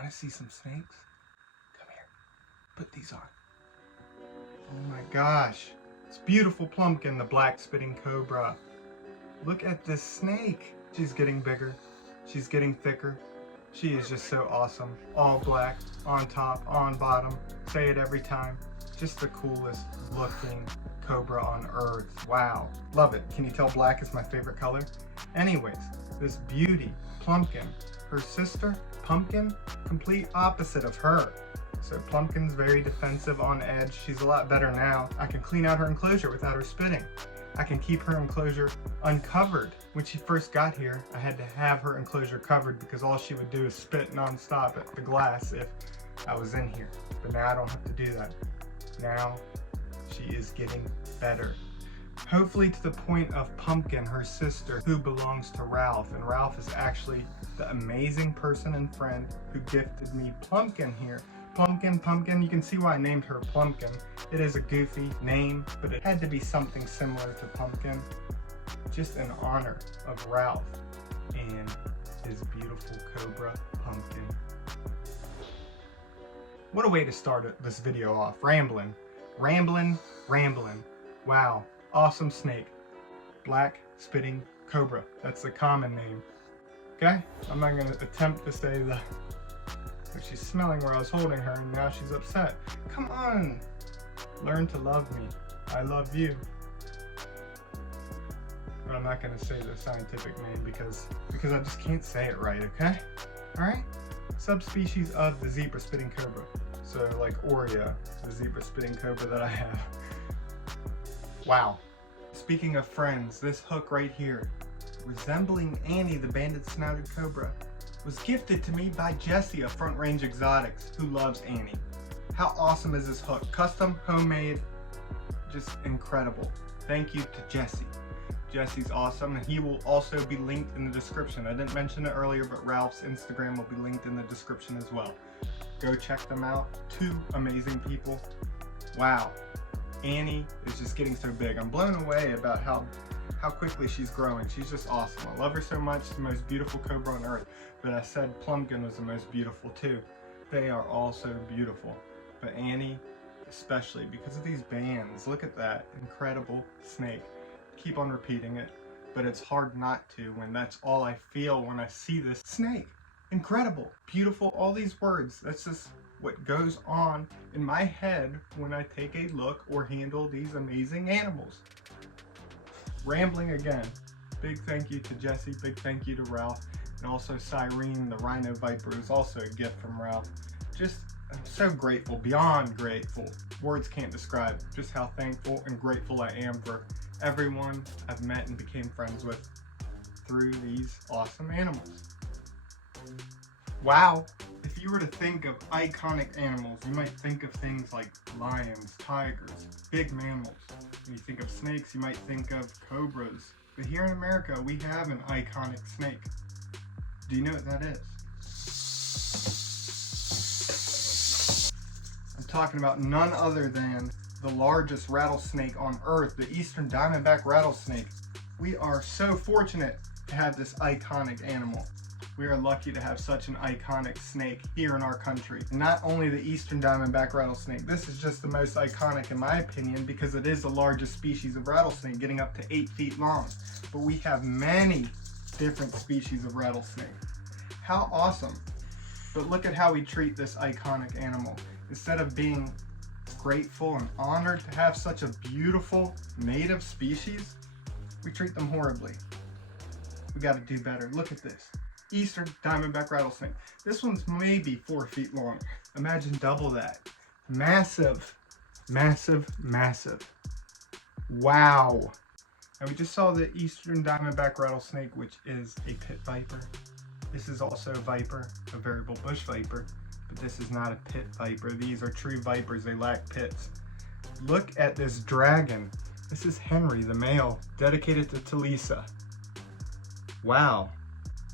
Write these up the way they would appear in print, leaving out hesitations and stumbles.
Want to see some snakes? Come here. Put these on. Oh my gosh. It's beautiful Plumpkin, the black spitting cobra. Look at this snake. She's getting bigger. She's getting thicker. She is just so awesome. All black, on top, on bottom. Say it every time. Just the coolest looking cobra on earth. Wow. Love it. Can you tell black is my favorite color? Anyways, this beauty, Plumpkin. Her sister, Pumpkin, complete opposite of her. So Plumpkin's very defensive, on edge. She's a lot better now. I can clean out her enclosure without her spitting. I can keep her enclosure uncovered. When she first got here, I had to have her enclosure covered because all she would do is spit nonstop at the glass if I was in here. But now I don't have to do that. Now she is getting better. Hopefully to the point of Pumpkin, her sister, who belongs to Ralph. And Ralph is actually the amazing person and friend who gifted me Plumpkin here. Pumpkin, you can see why I named her Plumpkin. It is a goofy name, but it had to be something similar to Pumpkin, just in honor of Ralph and his beautiful cobra, Pumpkin. What a way to start this video off. Ramblin. Wow, awesome snake. Black spitting cobra. That's the common name. Okay, I'm not gonna attempt to say the... She's smelling where I was holding her and now she's upset. Come on! Learn to love me. I love you. But I'm not going to say the scientific name because I just can't say it right, okay? Alright? Subspecies of the zebra spitting cobra. So like Oreo, the zebra spitting cobra that I have. Wow. Speaking of friends, this hook right here, resembling Annie the bandit snouted cobra, was gifted to me by Jessie of Front Range Exotics, who loves Annie. How awesome is this hook? Custom, homemade, just incredible. Thank you to Jessie. Jesse's awesome, and he will also be linked in the description. I didn't mention it earlier, but Ralph's Instagram will be linked in the description as well. Go check them out. Two amazing people. Wow. Annie is just getting so big. I'm blown away about how quickly she's growing. She's just awesome. I love her so much. The most beautiful cobra on earth. But I said Plumpkin was the most beautiful too. They are all so beautiful. But Annie, especially because of these bands. Look at that incredible snake. Keep on repeating it, but it's hard not to when that's all I feel when I see this snake. Incredible, beautiful, all these words. That's just what goes on in my head when I take a look or handle these amazing animals. Rambling again. Big thank you to Jessie, big thank you to Ralph, and also Cyrene, the rhino viper, is also a gift from Ralph. I'm so grateful, beyond grateful. Words can't describe just how thankful and grateful I am for everyone I've met and became friends with through these awesome animals. Wow. If you were to think of iconic animals, you might think of things like lions, tigers, big mammals. When you think of snakes, you might think of cobras. But here in America, we have an iconic snake. Do you know what that is? I'm talking about none other than the largest rattlesnake on earth, the eastern diamondback rattlesnake. We are so fortunate to have this iconic animal. We are lucky to have such an iconic snake here in our country. Not only the eastern diamondback rattlesnake, this is just the most iconic in my opinion because it is the largest species of rattlesnake, getting up to 8 feet long. But we have many different species of rattlesnake. How awesome. But look at how we treat this iconic animal. Instead of being grateful and honored to have such a beautiful native species, we treat them horribly. We gotta do better. Look at this. Eastern diamondback rattlesnake. This one's maybe 4 feet long. Imagine double that. Massive, massive, massive. Wow. And we just saw the eastern diamondback rattlesnake, which is a pit viper. This is also a viper, a variable bush viper, but this is not a pit viper. These are true vipers, they lack pits. Look at this dragon. This is Henry, the male, dedicated to Telessia. Wow.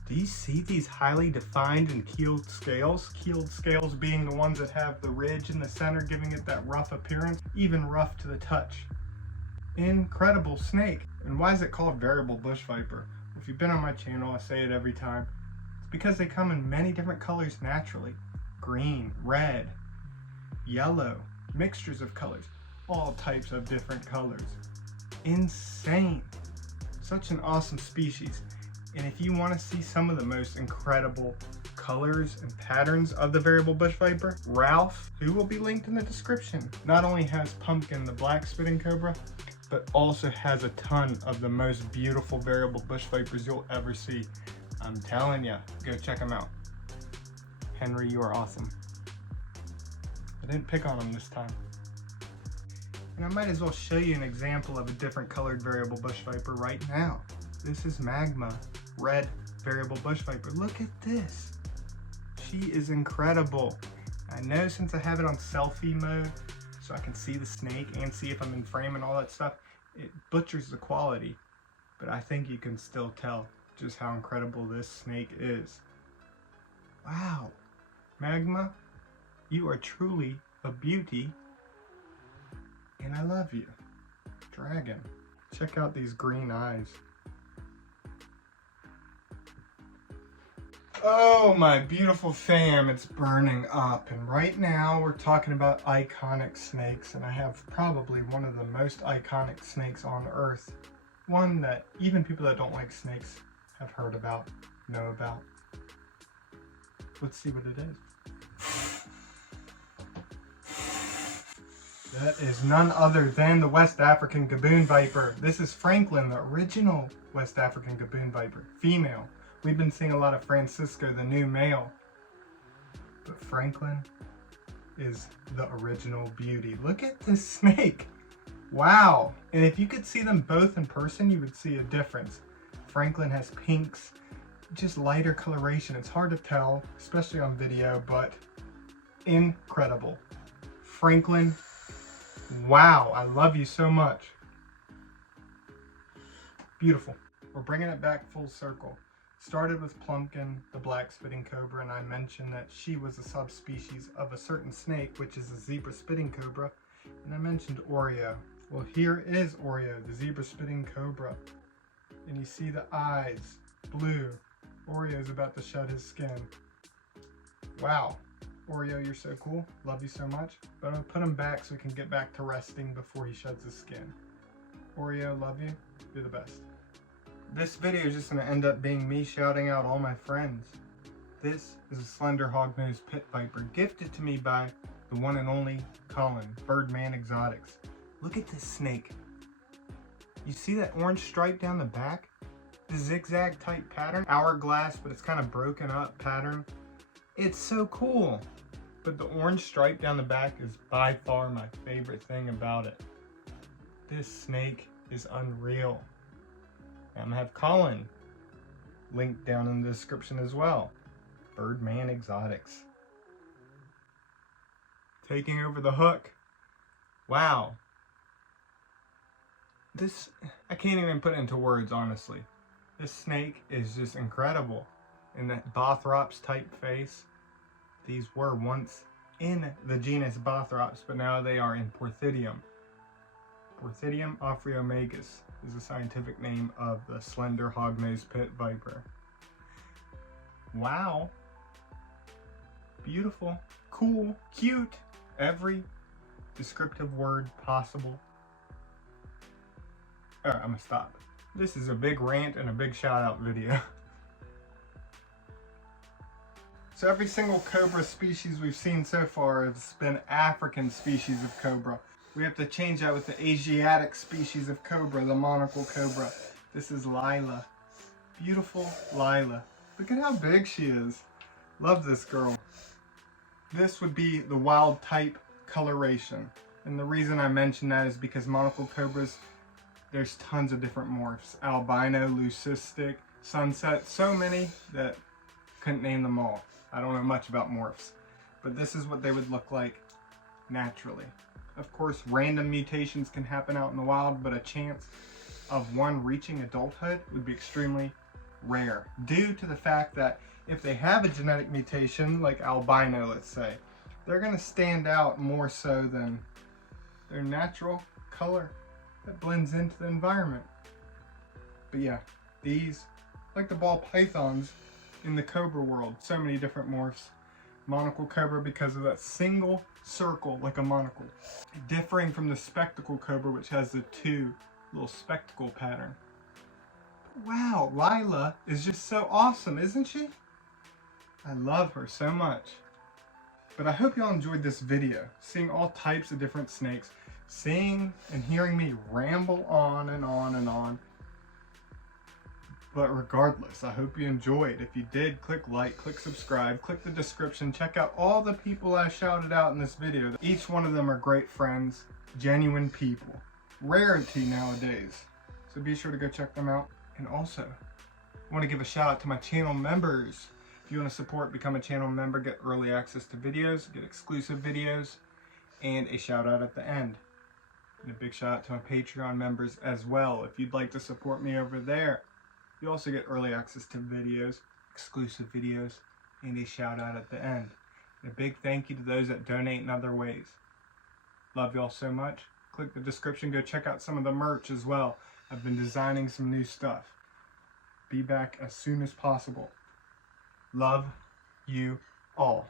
Do you see these highly defined and keeled scales? Keeled scales being the ones that have the ridge in the center, giving it that rough appearance, even rough to the touch. Incredible snake. And why is it called variable bush viper? If you've been on my channel, I say it every time. It's because they come in many different colors naturally. green, red, yellow, mixtures of colors, all types of different colors. Insane. Such an awesome species. And if you want to see some of the most incredible colors and patterns of the variable bush viper, Ralph, who will be linked in the description, not only has Pumpkin the black spitting cobra, but also has a ton of the most beautiful variable bush vipers you'll ever see. I'm telling ya, go check them out. Henry, you are awesome. I didn't pick on him this time. And I might as well show you an example of a different colored variable bush viper right now. This is Magma Red variable bush viper. Look at this. She is incredible. I know since I have it on selfie mode, so I can see the snake and see if I'm in frame and all that stuff, it butchers the quality. But I think you can still tell just how incredible this snake is. Wow. Magma, you are truly a beauty. And I love you. Dragon. Check out these green eyes. Oh my beautiful fam, it's burning up. And right now we're talking about iconic snakes, and I have probably one of the most iconic snakes on earth. One that even people that don't like snakes have heard about, know about. Let's see what it is. That is none other than the West African Gaboon Viper. This is Franklin, the original West African Gaboon Viper, female. We've been seeing a lot of Francisco, the new male. But Franklin is the original beauty. Look at this snake. Wow. And if you could see them both in person, you would see a difference. Franklin has pinks, just lighter coloration. It's hard to tell, especially on video, but incredible. Franklin, wow, I love you so much. Beautiful. We're bringing it back full circle. Started with Pumpkin, the black spitting cobra, and I mentioned that she was a subspecies of a certain snake, which is a zebra spitting cobra, and I mentioned Oreo. Well, here is Oreo, the zebra spitting cobra, and you see the eyes, blue. Oreo's about to shed his skin. Wow, Oreo, you're so cool. Love you so much. But I'm gonna put him back so he can get back to resting before he sheds his skin. Oreo, love you. You're the best. This video is just going to end up being me shouting out all my friends. This is a slender hognose pit viper gifted to me by the one and only Colin, Birdman Exotics. Look at this snake. You see that orange stripe down the back? The zigzag type pattern, hourglass, but it's kind of broken up pattern. It's so cool. But the orange stripe down the back is by far my favorite thing about it. This snake is unreal. I'm gonna have Colin linked down in the description as well. Birdman Exotics. Taking over the hook. Wow. This, I can't even put it into words, honestly. This snake is just incredible. In that Bothrops type face. These were once in the genus Bothrops, but now they are in Porthidium. Porthidium ophriomagus is the scientific name of the slender hognose pit viper. Wow. Beautiful, cool, cute, every descriptive word possible. Alright, I'm gonna stop. This is a big rant and a big shout out video. So every single cobra species we've seen so far has been African species of cobra. We have to change that with the Asiatic species of cobra, the monocle cobra. This is Lila. Beautiful Lila. Look at how big she is. Love this girl. This would be the wild type coloration. And the reason I mention that is because monocle cobras, there's tons of different morphs. Albino, leucistic, sunset, so many that couldn't name them all. I don't know much about morphs. But this is what they would look like naturally. Of course, random mutations can happen out in the wild, but a chance of one reaching adulthood would be extremely rare, due to the fact that if they have a genetic mutation, like albino, let's say, they're going to stand out more so than their natural color that blends into the environment. But yeah, these, like the ball pythons in the cobra world, so many different morphs. Monocle cobra because of that single circle like a monocle. Differing from the spectacle cobra, which has the two little spectacle pattern. Wow, Lila is just so awesome, isn't she? I love her so much. But I hope y'all enjoyed this video, seeing all types of different snakes, seeing and hearing me ramble on and on and on. But regardless, I hope you enjoyed. If you did, click like, click subscribe, click the description, check out all the people I shouted out in this video. Each one of them are great friends, genuine people. Rarity nowadays. So be sure to go check them out. And also, I want to give a shout out to my channel members. If you want to support, become a channel member, get early access to videos, get exclusive videos, and a shout out at the end. And a big shout out to my Patreon members as well. If you'd like to support me over there, you also get early access to videos, exclusive videos, and a shout out at the end. And a big thank you to those that donate in other ways. Love y'all so much. Click the description, go check out some of the merch as well. I've been designing some new stuff. Be back as soon as possible. Love you all.